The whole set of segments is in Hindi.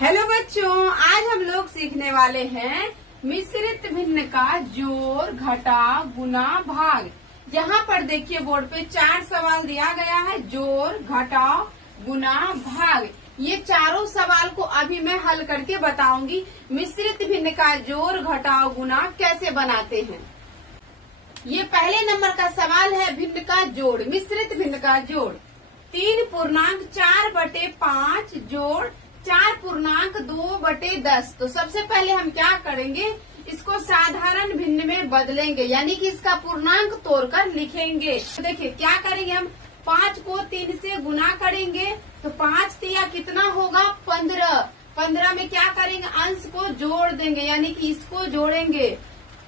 हेलो बच्चों, आज हम लोग सीखने वाले हैं मिश्रित भिन्न का जोड़, घटाव, गुणा, भाग। यहाँ पर देखिए बोर्ड पे 4 सवाल दिया गया है। जोड़, घटाव, गुणा, भाग। ये चारों सवाल को अभी मैं हल करके बताऊंगी। मिश्रित भिन्न का जोड़, घटाव, गुणा कैसे बनाते हैं। ये पहले नंबर का सवाल है। भिन्न का जोड़, मिश्रित भिन्न का जोड़ 3.4/5 जोड़ 4.2/10। तो सबसे पहले हम क्या करेंगे, इसको साधारण भिन्न में बदलेंगे, यानी कि इसका पूर्णांक तोड़कर लिखेंगे। तो देखिए क्या करेंगे, हम 5 को 3 से गुना करेंगे तो 5 तिया कितना होगा 15। 15 में क्या करेंगे, अंश को जोड़ देंगे, यानी कि इसको जोड़ेंगे।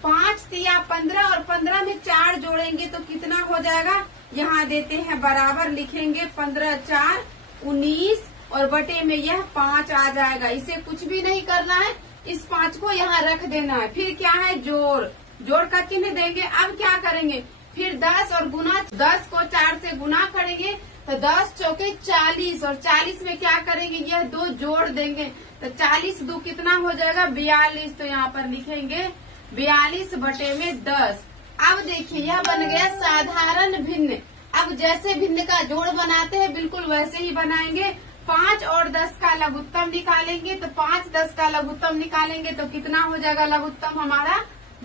5 तिया 15 और 15 में 4 जोड़ेंगे तो कितना हो जाएगा, यहाँ देते हैं बराबर लिखेंगे। 15 4 19 और बटे में यह 5 आ जाएगा। इसे कुछ भी नहीं करना है, इस 5 को यहाँ रख देना है। फिर क्या है, जोड़, जोड़ का चिन्ह देंगे। अब क्या करेंगे, फिर 10 और गुना, 10 को 4 से गुना करेंगे तो 10 चौके 40 और 40 में क्या करेंगे, यह 2 जोड़ देंगे तो 40 2 कितना हो जाएगा 42। तो यहाँ पर लिखेंगे 42 बटे में 10। अब देखिए यह बन गया साधारण भिन्न। अब जैसे भिन्न का जोड़ बनाते हैं बिल्कुल वैसे ही बनाएंगे। 5 और 10 का लघुत्तम निकालेंगे तो 5 10 का लघुत्तम निकालेंगे तो कितना हो जाएगा लघुत्तम हमारा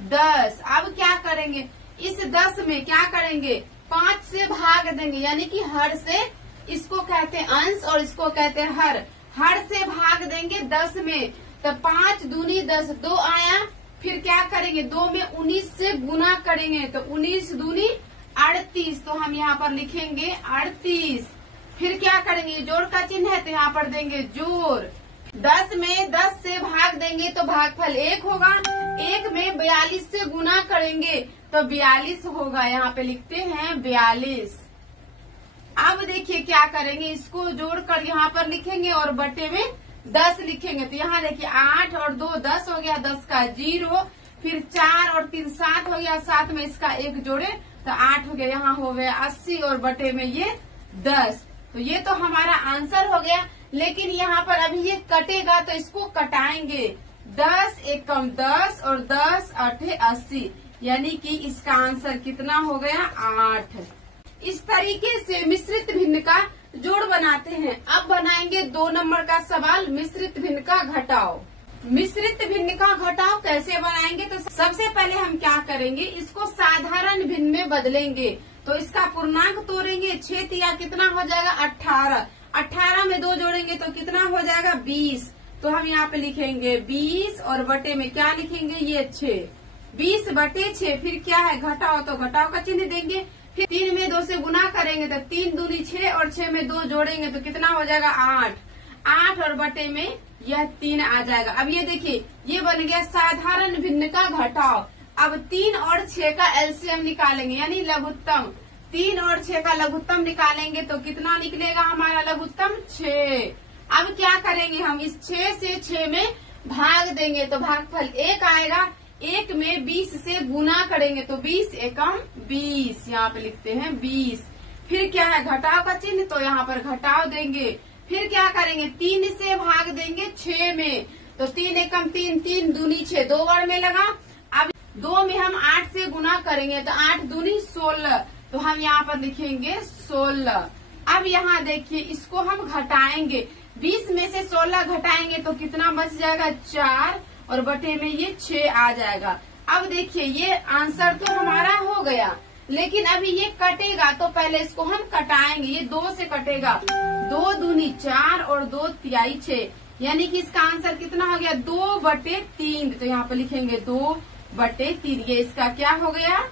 10। अब क्या करेंगे, इस 10 में क्या करेंगे, 5 से भाग देंगे, यानी कि हर से, इसको कहते हैं अंश और इसको कहते हैं हर। हर से भाग देंगे 10 में तो 5 दूनी 10, 2 आया। फिर क्या करेंगे, 2 में 19 से गुना करेंगे तो 19 दूनी 38। तो हम यहाँ पर लिखेंगे 38। फिर क्या करेंगे, जोड़ का चिन्ह है तो यहाँ पर देंगे जोड़। 10 में 10 से भाग देंगे तो भागफल 1 होगा। 1 में 42 से गुना करेंगे तो 42 होगा, यहाँ पे लिखते हैं 42। अब देखिए क्या करेंगे, इसको जोड़कर यहाँ पर लिखेंगे और बटे में 10 लिखेंगे। तो यहाँ देखिए 8 और 2 10 हो गया, 10 का 0। फिर 4 और 3 7 हो गया, 7 में इसका 1 जोड़े तो 8 हो गया, यहाँ हो गया 80 और बटे में ये 10। तो ये तो हमारा आंसर हो गया। लेकिन यहाँ पर अभी ये कटेगा तो इसको कटाएंगे। 10 एकम 10 और 10 8 80, यानी कि इसका आंसर कितना हो गया 8। इस तरीके से मिश्रित भिन्न का जोड़ बनाते हैं। अब बनाएंगे 2 नंबर का सवाल, मिश्रित भिन्न का घटाव। मिश्रित भिन्न का घटाव कैसे बनाएंगे, तो सबसे पहले हम क्या करेंगे, इसको साधारण भिन्न में बदलेंगे। तो इसका पूर्णांक तोड़ेंगे। 6 तिया कितना हो जाएगा 18। 18 में 2 जोड़ेंगे तो कितना हो जाएगा 20। तो हम यहाँ पे लिखेंगे 20 और बटे में क्या लिखेंगे, ये 6। 20 बटे 6। फिर क्या है, घटाव, तो घटाव का चिन्ह देंगे। फिर 3 में 2 से गुना करेंगे तो 3 दूनी 6 और 6 में 2 जोड़ेंगे तो कितना हो जाएगा 8। 8 और बटे में यह 3 आ जाएगा। अब ये देखिए ये बन गया साधारण भिन्न का घटाव। अब 3 और 6 का एलसीएम निकालेंगे, यानी लघुत्तम। 3 और 6 का लघुत्तम निकालेंगे तो कितना निकलेगा हमारा लघुत्तम 6। अब क्या करेंगे, हम इस 6 से 6 में भाग देंगे तो भागफल 1 आएगा। 1 में 20 से गुना करेंगे तो 20 एकम 20, यहाँ पे लिखते हैं 20। फिर क्या है, घटाव का चिन्ह, तो यहाँ पर घटाव देंगे। फिर क्या करेंगे, 3 से भाग देंगे 6 में तो 3 एकम 3, 3 दूनी 6, 2 बार में लगा। अब 2 में हम 8 से गुना करेंगे तो 8 दूनी 16, तो हम यहाँ पर लिखेंगे 16। अब यहाँ देखिए इसको हम घटाएंगे। 20 में से 16 घटाएंगे तो कितना बच जाएगा 4 और बटे में ये 6 आ जाएगा। अब देखिए ये आंसर तो हमारा हो गया, लेकिन अभी ये कटेगा तो पहले इसको हम कटाएंगे। ये 2 से कटेगा, 2 दूनी 4 और 2 तिहाई 6, यानी कि इसका आंसर कितना हो गया 2 बटे 3। तो यहाँ पे लिखेंगे 2 बटे 3। ये इसका क्या हो गया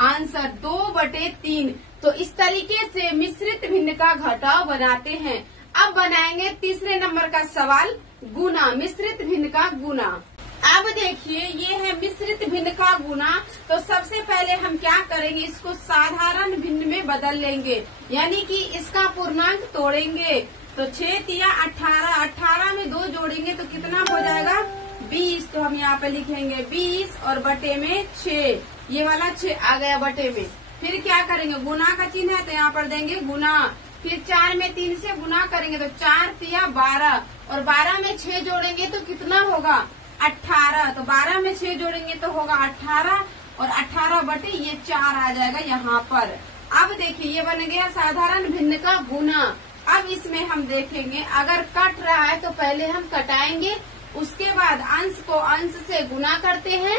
आंसर 2 बटे 3। तो इस तरीके से मिश्रित भिन्न का घटाव बनाते हैं। अब बनाएंगे तीसरे नंबर का सवाल, गुना, मिश्रित भिन्न का गुना। अब देखिए ये है मिश्रित भिन्न का गुना। तो सबसे पहले हम क्या करेंगे, इसको साधारण भिन्न में बदल लेंगे, यानी कि इसका पूर्णांक तोड़ेंगे। तो 6 तिया 18, 18 में 2 जोड़ेंगे तो कितना हो जाएगा 20। तो हम यहाँ पे लिखेंगे 20 और बटे में 6, ये वाला 6 आ गया बटे में। फिर क्या करेंगे, गुना का चिन्ह है तो यहाँ पर देंगे गुना। फिर 4 में 3 से गुना करेंगे तो 4 तिया 12 और 12 में 6 जोड़ेंगे तो कितना होगा 18। तो 12 में 6 जोड़ेंगे तो होगा 18 और 18 बटे ये 4 आ जाएगा यहाँ पर। अब देखिए ये बन गया साधारण भिन्न का गुना। अब इसमें हम देखेंगे अगर कट रहा है तो पहले हम कटाएंगे, उसके बाद अंश को अंश से गुना करते हैं।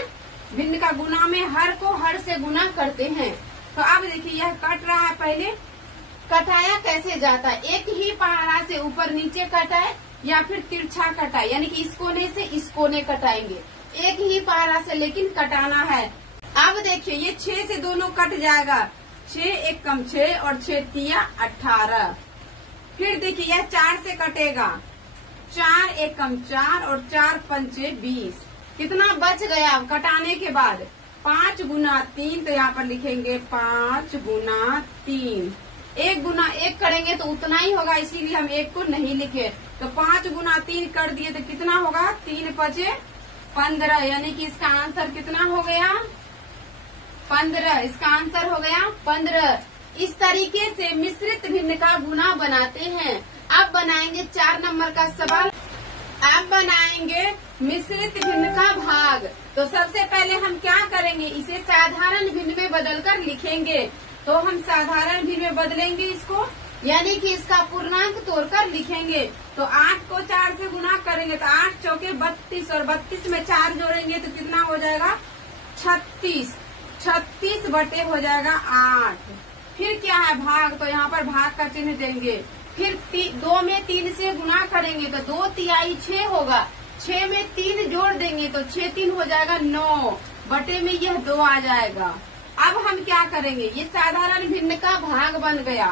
भिन्न का गुना में हर को हर से गुना करते हैं। तो अब देखिए यह कट रहा है, पहले कटाया कैसे जाता है, एक ही पहाड़ा से ऊपर नीचे कटाए या फिर तिरछा कटाए, यानी कि इस कोने से इस कोने कटाएंगे, एक ही पहाड़ा से लेकिन कटाना है। अब देखिए ये 6 से दोनों कट जाएगा, 6 एक कम 6 और 6 तिया 18। फिर देखिए यह 4 से कटेगा, 4 एक कम 4 और 4 पंचे 20। कितना बच गया कटाने के बाद 5 गुना 3, तो यहाँ पर लिखेंगे 5 गुना 3। 1 गुना 1 करेंगे तो उतना ही होगा, इसीलिए हम 1 को नहीं लिखे। तो 5 गुना 3 कर दिए तो कितना होगा 3 पचे 15, यानी कि इसका आंसर कितना हो गया 15। इसका आंसर हो गया 15। इस तरीके से मिश्रित भिन्न का गुना बनाते हैं। अब बनाएंगे 4 नंबर का सवाल। अब बनाएंगे मिश्रित भिन्न का भाग। तो सबसे पहले हम क्या करेंगे, इसे साधारण भिन्न में बदलकर लिखेंगे। तो हम साधारण भिन्न में बदलेंगे इसको, यानी कि इसका पूर्णांक तोड़कर लिखेंगे। तो 8 को 4 से गुना करेंगे तो 8 चौके 32 और 32 में 4 जोड़ेंगे तो कितना हो जाएगा 36। 36 बटे हो जाएगा 8। फिर क्या है भाग, तो यहाँ पर भाग का चिन्ह देंगे। फिर 2 में 3 से गुना करेंगे तो 2 तिहाई 6 होगा, 6 में 3 जोड़ देंगे तो 6 3 हो जाएगा 9, बटे में यह 2 आ जाएगा। अब हम क्या करेंगे, ये साधारण भिन्न का भाग बन गया।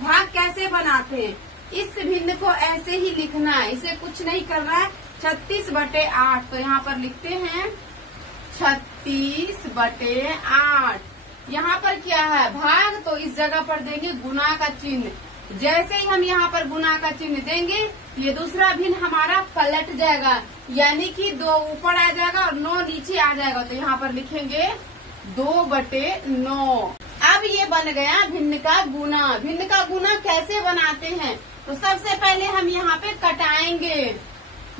भाग कैसे बनाते हैं, इस भिन्न को ऐसे ही लिखना है, इसे कुछ नहीं करना है। 36 बटे 8, तो यहाँ पर लिखते हैं 36 बटे 8। यहाँ पर क्या है भाग, तो इस जगह पर देंगे गुना का चिन्ह। जैसे ही हम यहाँ पर गुना का चिन्ह देंगे ये दूसरा भिन्न हमारा पलट जाएगा, यानी कि 2 ऊपर आ जाएगा और 9 नीचे आ जाएगा। तो यहाँ पर लिखेंगे 2 बटे 9। अब ये बन गया भिन्न का गुना। भिन्न का गुना कैसे बनाते हैं, तो सबसे पहले हम यहाँ पे कटाएंगे।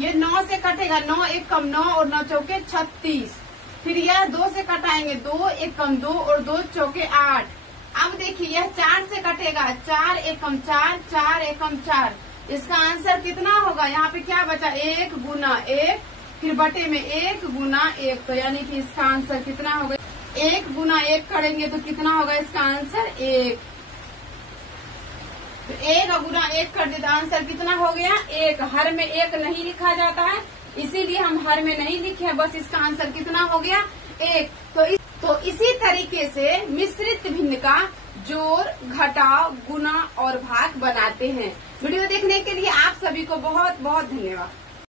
ये 9 से कटेगा, 9 एक कम 9 और 9 चौके 36। फिर यह 2 से कटाएंगे, 2 एक कम 2 और 2 चौके 8। अब देखिए यह 4 से कटेगा, 4 एक कम 4, 4 एक कम 4। इसका आंसर कितना होगा, यहाँ पे क्या बचा 1 गुना 1, फिर बटे में 1 गुना 1। तो यानी कि इसका आंसर कितना होगा 1 गुना 1 करेंगे तो कितना होगा इसका आंसर 1। तो 1 गुना 1 कर दे तो आंसर कितना हो गया 1। हर में 1 नहीं लिखा जाता है, इसीलिए हम हर में नहीं लिखे, बस इसका आंसर कितना हो गया 1। तो इसी तरीके से मिश्रित भिन्न का जोड़, घटाव, गुना और भाग बनाते हैं। वीडियो देखने के लिए आप सभी को बहुत बहुत धन्यवाद।